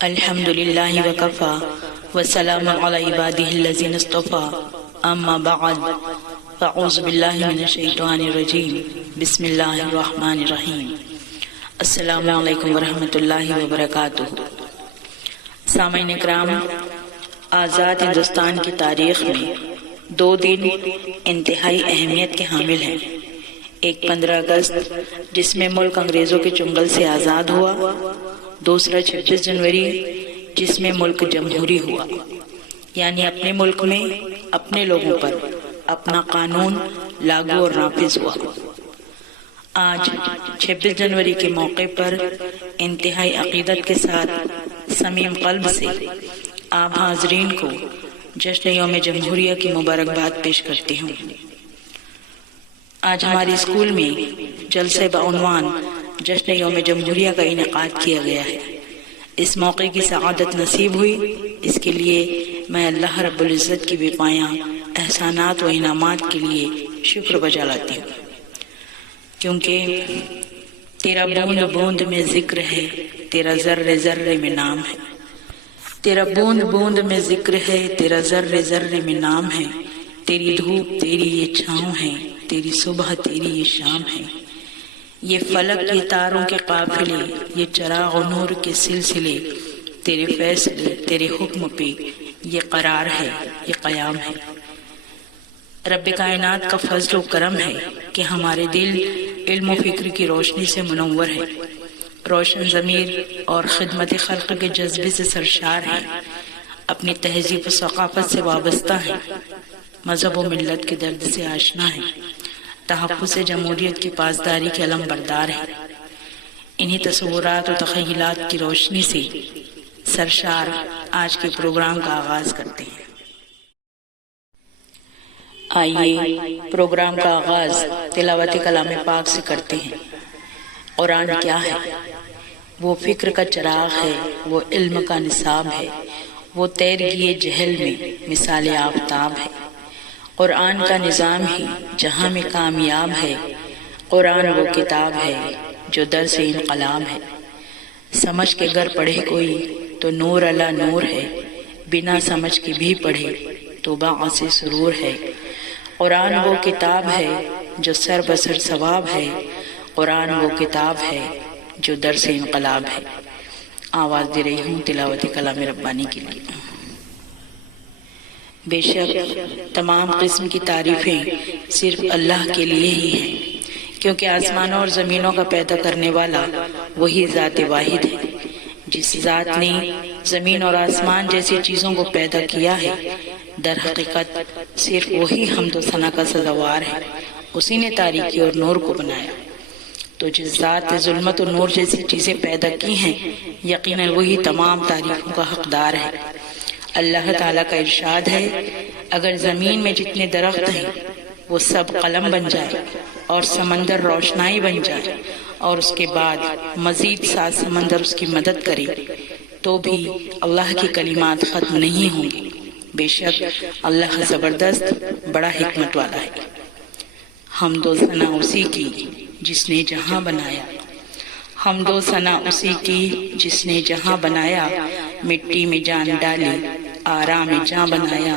الحمد للہ وکفا وسلام علی عبادہ الذین اصطفیٰ اما بعد فاعوذ باللہ من الشیطان الرجیم بسم اللہ الرحمن الرحیم السلام علیکم ورحمۃ اللہ وبرکاتہ۔ سامعین اکرام، آزاد ہندوستان کی تاریخ میں 2 دن انتہائی اہمیت کے حامل ہیں۔ ایک 15 اگست جس میں ملک انگریزوں کے چنگل سے آزاد ہوا، دوسرا 26 جنوری جس میں ملک جمہوری ہوا، یعنی اپنے ملک میں اپنے لوگوں پر اپنا قانون لاگو اور نافذ ہوا۔ آج 26 جنوری کے موقع پر انتہائی عقیدت کے ساتھ صمیم قلب سے آپ حاضرین کو جشن یوم جمہوریہ کی مبارکباد پیش کرتی ہوں۔ آج ہمارے اسکول میں جلسے بعنوان جشن یوم جمہوریہ کا انعقاد کیا گیا ہے۔ اس موقع کی سعادت نصیب ہوئی، اس کے لیے میں اللہ رب العزت کی بے پایاں احسانات و انعامات کے لیے شکر بجا لاتی ہوں، کیونکہ تیرا بوند بوند میں ذکر ہے، تیرا ذرے ذرے میں نام ہے۔ تیرا بوند بوند میں ذکر ہے، تیرا ذرے ذرے میں نام ہے۔ تیری دھوپ تیری یہ چھاؤں ہے، تیری صبح تیری یہ شام ہے۔ یہ فلک یہ تاروں کے قافلے، یہ چراغ و نور کے سلسلے، تیرے فیصلے تیرے حکم پہ یہ قرار ہے، یہ قیام ہے۔ رب کائنات کا فضل و کرم ہے کہ ہمارے دل علم و فکر کی روشنی سے منور ہے، روشن ضمیر اور خدمت خلق کے جذبے سے سرشار ہے، اپنی تہذیب و ثقافت سے وابستہ ہے، مذہب و ملت کے درد سے آشنا ہے، تحفظ جمہوریت کی پاسداری کے علم بردار ہے۔ انہی تصورات و تخیلات کی روشنی سے سرشار آج کے پروگرام کا آغاز کرتے ہیں۔ آئیے پروگرام کا آغاز تلاوت کلام پاک سے کرتے ہیں۔ قرآن کیا ہے؟ وہ فکر کا چراغ ہے، وہ علم کا نصاب ہے، وہ تیرگی جہل میں مثال آفتاب ہے۔ قرآن کا نظام ہی جہاں میں کامیاب ہے، قرآن وہ کتاب ہے جو در سے انقلاب ہے۔ سمجھ کے گر پڑھے کوئی تو نور علا نور ہے، بنا سمجھ کے بھی پڑھے تو باعث سرور ہے۔ قرآن وہ کتاب ہے جو سر بسر ثواب ہے، قرآن وہ کتاب ہے جو در سے انقلاب ہے۔ آواز دے رہی ہوں تلاوت کلام ربانی کے لیے۔ بے شک تمام قسم کی تعریفیں صرف اللہ کے لیے ہی ہیں، کیونکہ آسمانوں اور زمینوں کا پیدا کرنے والا وہی ذات واحد ہے۔ جس ذات نے زمین اور آسمان جیسی چیزوں کو پیدا کیا ہے، در حقیقت صرف وہی حمد و ثنا کا سزاوار ہے، اسی نے تاریکی اور نور کو بنایا۔ تو جس ذات نے ظلمت اور نور جیسی چیزیں پیدا کی ہیں، یقیناً وہی تمام تعریفوں کا حقدار ہے۔ اللہ تعالیٰ کا ارشاد ہے، اگر زمین میں جتنے درخت ہیں وہ سب قلم بن جائے اور سمندر روشنائی بن جائے اور اس کے بعد مزید 7 سمندر اس کی مدد کرے تو بھی اللہ کی کلمات ختم نہیں ہوں گے۔ بے شک اللہ زبردست بڑا حکمت والا ہے۔ حمد و ثنا اسی کی جس نے جہاں بنایا، حمد و ثنا اسی کی جس نے جہاں بنایا، مٹی میں جان ڈالی آرام جاں بنایا،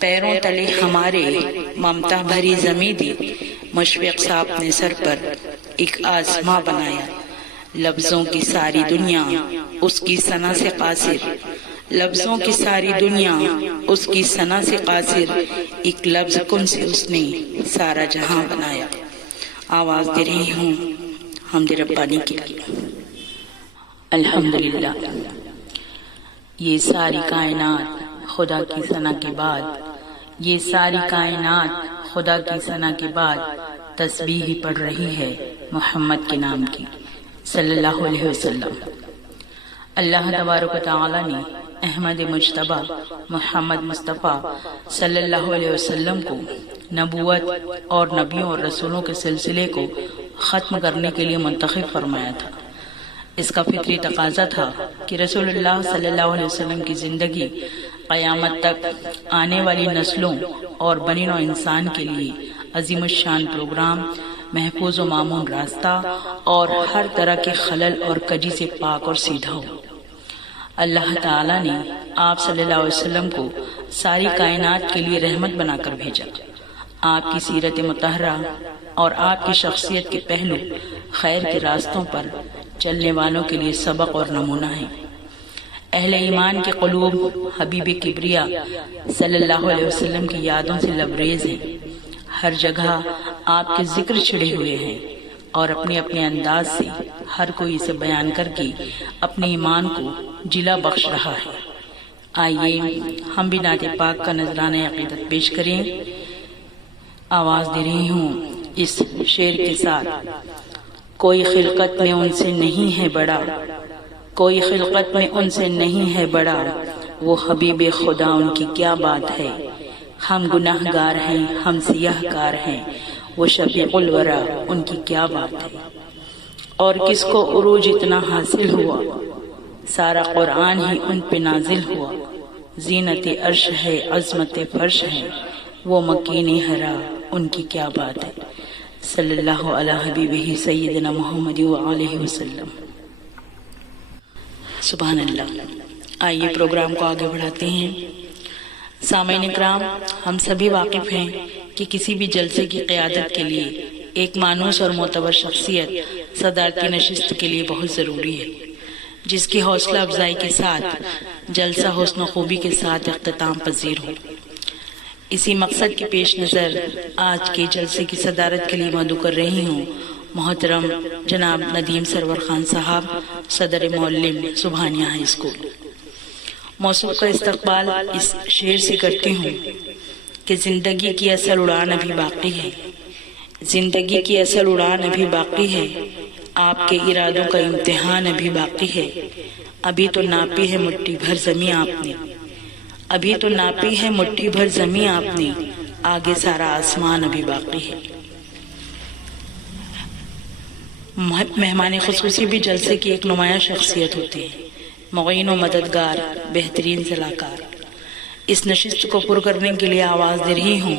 پیروں تلے ہمارے ممتا بھری زمیں دی، مشفق صاحب نے سر پر ایک آسماں بنایا۔ لفظوں کی ساری دنیا اس کی ثنا سے قاصر، لفظوں کی ساری دنیا اس کی ثنا سے قاصر، ایک لفظ کن سے اس نے سارا جہاں بنایا۔ آواز دے رہی ہوں حمد ربانی کے لیے۔ الحمدللہ، یہ ساری کائنات خدا کی ثنا کے بعد، یہ ساری کائنات خدا کی ثنا کے بعد تسبیح ہی پڑھ رہی ہے محمد کے نام کی صلی اللہ علیہ وسلم۔ اللہ تبارک و تعالی نے احمد مجتبی محمد مصطفیٰ صلی اللہ علیہ وسلم کو نبوت اور نبیوں اور رسولوں کے سلسلے کو ختم کرنے کے لیے منتخب فرمایا تھا۔ اس کا فطری تقاضا تھا کہ رسول اللہ صلی اللہ علیہ وسلم کی زندگی قیامت تک آنے والی نسلوں اور بنی نوع انسان کے لیے عظیم الشان پروگرام، محفوظ و مامون راستہ اور ہر طرح کے خلل اور کجی سے پاک اور سیدھا ہو۔ اللہ تعالیٰ نے آپ صلی اللہ علیہ وسلم کو ساری کائنات کے لیے رحمت بنا کر بھیجا۔ آپ کی سیرت مطہرہ اور آپ کی شخصیت کے پہلو خیر کے راستوں پر چلنے والوں کے لیے سبق اور نمونہ ہیں۔ اہل ایمان کے قلوب حبیب کبریا صلی اللہ علیہ وسلم کی یادوں سے لبریز ہیں۔ ہر جگہ آپ کے ذکر چھڑے ہوئے ہیں اور اپنے اپنے انداز سے ہر کوئی اسے بیان کر کے اپنے ایمان کو جلا بخش رہا ہے۔ آئیے ہم بھی نعت پاک کا نذرانہ عقیدت پیش کریں۔ آواز دے رہی ہوں اس شعر کے ساتھ۔ کوئی خلقت میں ان سے نہیں ہے بڑا، کوئی خلقت میں ان سے نہیں ہے بڑا، وہ حبیب خدا ان کی کیا بات ہے۔ ہم گناہ گار ہیں، ہم سیاہ کار ہیں، وہ شفیع الورا ان کی کیا بات ہے۔ اور کس کو عروج اتنا حاصل ہوا، سارا قرآن ہی ان پہ نازل ہوا۔ زینت عرش ہے، عظمت فرش ہے، وہ مکین ہرا ان کی کیا بات ہے۔ صلی اللہ علیہ حبیبہ سیدنا محمد وآلہ وسلم۔ سبحان اللہ۔ آئیے پروگرام کو آگے بڑھاتے ہیں۔ سامعین اکرام، ہم سبھی واقف ہیں کہ کسی بھی جلسے کی قیادت کے لیے ایک مانوس اور معتبر شخصیت صدارتی نشست کے لیے بہت ضروری ہے، جس کی حوصلہ افزائی کے ساتھ جلسہ حسن و خوبی کے ساتھ اختتام پذیر ہو۔ اسی مقصد کے پیش نظر آج کے جلسے کی صدارت کے لیے مدعو کر رہی ہوں محترم جناب ندیم سرور خان صاحب، صدر معلم سبحانیہ ہائی اسکول۔ موصوف کا استقبال اس شعر سے کرتی ہوں کہ زندگی کی اصل اڑان ابھی باقی ہے، زندگی کی اصل اڑان ابھی باقی ہے، آپ کے ارادوں کا امتحان ابھی باقی ہے۔ ابھی تو ناپی ہے مٹھی بھر زمیں آپ نے، ابھی تو ناپی ہے مٹھی بھر زمیں آپ نے، آگے سارا آسمان ابھی باقی ہے۔ مہمان خصوصی بھی جلسے کی ایک نمایاں شخصیت ہوتے ہیں، معین و مددگار، بہترین صلاحکار۔ اس نشست کو پر کرنے کے لیے آواز دے رہی ہوں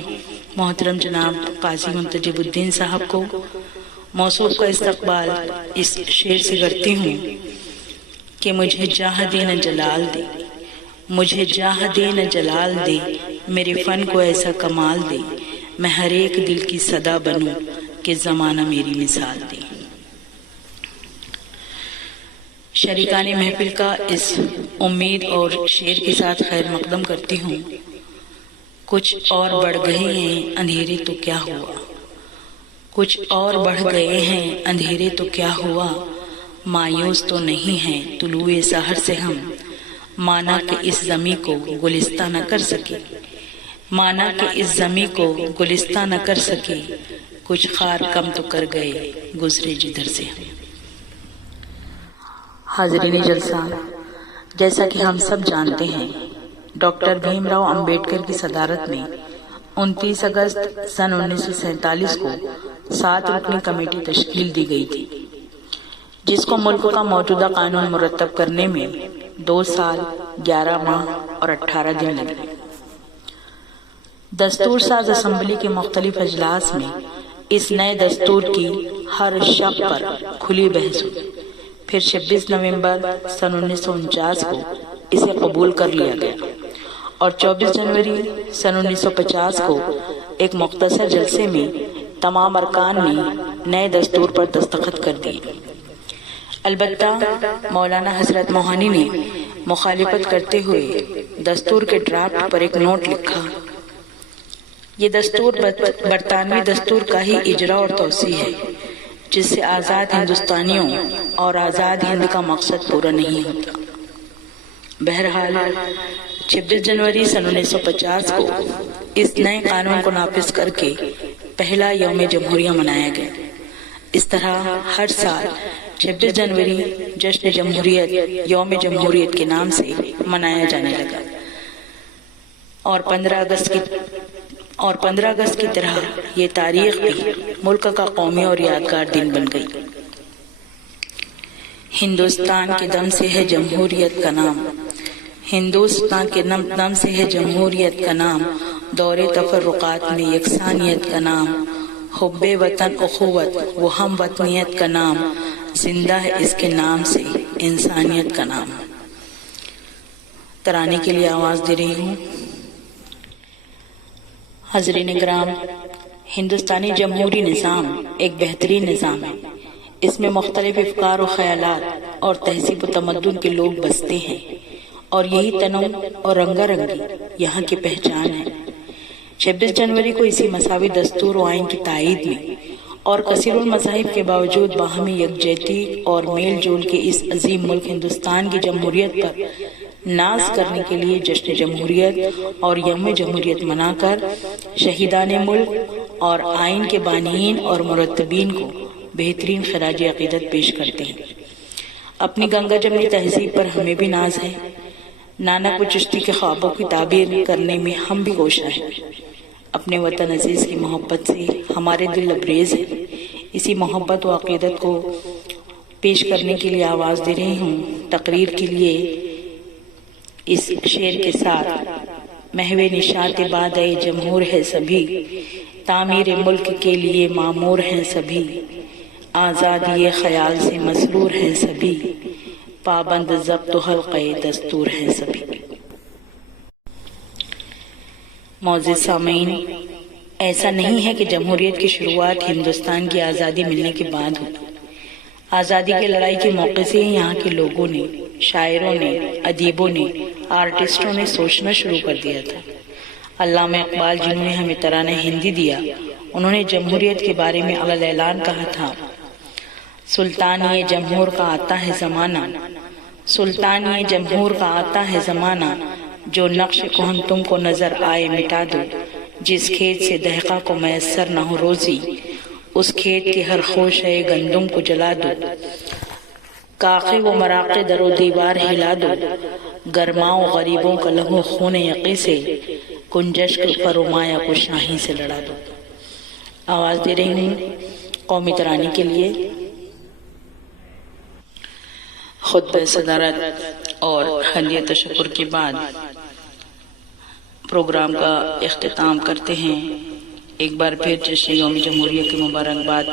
محترم جناب قاضی منتجب الدین صاحب کو۔ موصوف کا استقبال اس شعر سے کرتی ہوں کہ مجھے جاہ دے نہ جلال دے، مجھے جاہ دے نہ جلال دے، میرے فن کو ایسا کمال دے، میں ہر ایک دل کی صدا بنوں کہ زمانہ میری مثال دے۔ شریکان محفل کا اس امید اور شعر کے ساتھ خیر مقدم کرتی ہوں۔ کچھ اور بڑھ گئے ہیں اندھیرے تو کیا ہوا، کچھ اور بڑھ گئے ہیں اندھیرے تو کیا ہوا، مایوس تو نہیں ہیں طلوع سحر سے ہم، مانا کہ اس زمیں کو گلستہ نہ کر سکے، مانا کہ اس زمیں کو گلستہ نہ کر سکے، کچھ خار کم تو کر گئے گزرے جدھر سے ہم۔ حاضرین جلسہ، جیسا کہ ہم سب جانتے ہیں، ڈاکٹر بھیم راؤ امبیڈکر کی صدارت میں 29 اگست سن 1947 کو 7 رکنی کمیٹی تشکیل دی گئی تھی، جس کو ملک کا موجودہ قانون مرتب کرنے میں 2 سال 11 ماہ اور 18 دن لگے۔ دستور ساز اسمبلی کے مختلف اجلاس میں اس نئے دستور کی ہر شق پر کھلی بحث ہوئی، پھر 26 نومبر سن 1949 کو اسے قبول کر لیا گیا اور 24 جنوری سن 1950 کو ایک مختصر جلسے میں تمام ارکان نے نئے دستور پر دستخط کر دیے۔ البتہ مولانا حضرت موہانی نے مخالفت کرتے ہوئے دستور کے ڈرافٹ پر ایک نوٹ لکھا۔ یہ دستور برطانوی دستور کا ہی اجرا اور توسیع ہے، جس سے آزاد ہندوستانیوں اور آزاد ہند کا مقصد پورا نہیں ہوتا۔ بہرحال 26 جنوری سن 1950 کو اس نئے قانون کو نافذ کر کے پہلا یوم جمہوریہ منایا گیا۔ اس طرح ہر سال 26 جنوری جشن جمہوریت یوم جمہوریت کے نام سے منایا جانے لگا اور 15 اگست کی طرح یہ تاریخ بھی ملک کا قومی اور یادگار دن بن گئی۔ ہندوستان کے دم سے ہے جمہوریت کا نام، ہندوستان کے دم سے ہے جمہوریت کا نام، دور تفرقات میں یکسانیت کا نام، حب وطن اخوت وہ ہم وطنیت کا نام، زندہ ہے اس کے نام سے انسانیت کا نام۔ ترانے کے لیے آواز دے رہی ہوں۔ حضرین کرام، ہندوستانی جمہوری نظام ایک بہترین نظام ہے۔ اس میں مختلف افکار و خیالات اور تہذیب و تمدن کے لوگ بستے ہیں، اور یہی تنوع اور رنگا رنگی یہاں کی پہچان ہے۔ 26 جنوری کو اسی مساوی دستور و آئین کی تائید میں اور کثیر المذاہب کے باوجود باہمی یکجہتی اور میل جول کے اس عظیم ملک ہندوستان کی جمہوریت پر ناز کرنے کے لیے جشن جمہوریت اور یوم جمہوریت منا کر شہیدان ملک اور آئین کے بانئین اور مرتبین کو بہترین خراج عقیدت پیش کرتے ہیں۔ اپنی گنگا جمنی تہذیب پر ہمیں بھی ناز ہے۔ نانک و چشتی کے خوابوں کی تعبیر کرنے میں ہم بھی کوشاں ہیں۔ اپنے وطن عزیز کی محبت سے ہمارے دل لبریز ہیں۔ اسی محبت و عقیدت کو پیش کرنے کے لیے آواز دے رہی ہوں۔ تقریر کے لیے اس شعر کے ساتھ: محو نشاط باد جمہور ہے سبھی، تعمیر ملک کے لیے معمور ہیں سبھی، آزادی خیال سے مسرور ہیں سبھی، پابند ضبط و حلقہ دستور ہیں سبھی۔ معزز سامعین، ایسا نہیں ہے کہ جمہوریت کی شروعات ہندوستان کی آزادی ملنے کے بعد ہوئی۔ آزادی کی لڑائی کے موقع سے ہی یہاں کے لوگوں نے، شاعروں نے، ادیبوں نے، آرٹسٹوں نے سوچنا شروع کر دیا تھا۔ علامہ اقبال جنہوں نے ہمیں ترانہ ہندی دیا، انہوں نے جمہوریت کے بارے میں اعلان کہا تھا: سلطانی جمہور کا آتا ہے زمانہ، سلطانی جمہور کا آتا ہے زمانہ، جو نقش کہن تم کو نظر آئے مٹا دو، جس کھیت سے دہقاں کو میسر نہ ہو روزی، اس کھیت کے ہر خوش ہے گندم کو جلا دو، کاخے و مراقے در و دیوار ہلا دو، گرماؤ غریبوں کا لہو خون یقی سے، کنجشک فرمایا کو شاہی سے لڑا دو۔ آواز دے رہی ہوں قومی ترانے کے لیے۔ خطبہ صدارت اور حلیہ تشکر کے بعد پروگرام کا اختتام کرتے ہیں۔ ایک بار پھر جشن یوم جمہوریہ کی مبارکباد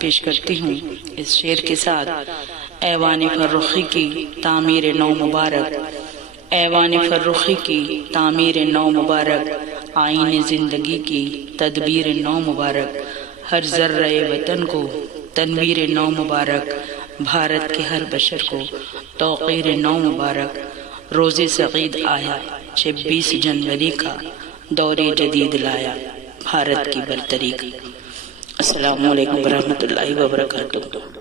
پیش کرتی ہوں اس شعر کے ساتھ: ایوان فرخی کی تعمیر نو مبارک، ایوان فرخی کی تعمیر نو مبارک، آئین زندگی کی تدبیر نو مبارک، ہر ذرہ وطن کو تنویر نو مبارک، بھارت کے ہر بشر کو توقیر نو مبارک، روز سعید آیا 26 جنوری کا، دور جدید لایا بھارت کی برتری کا۔ السلام علیکم ورحمۃ اللہ وبرکاتہ۔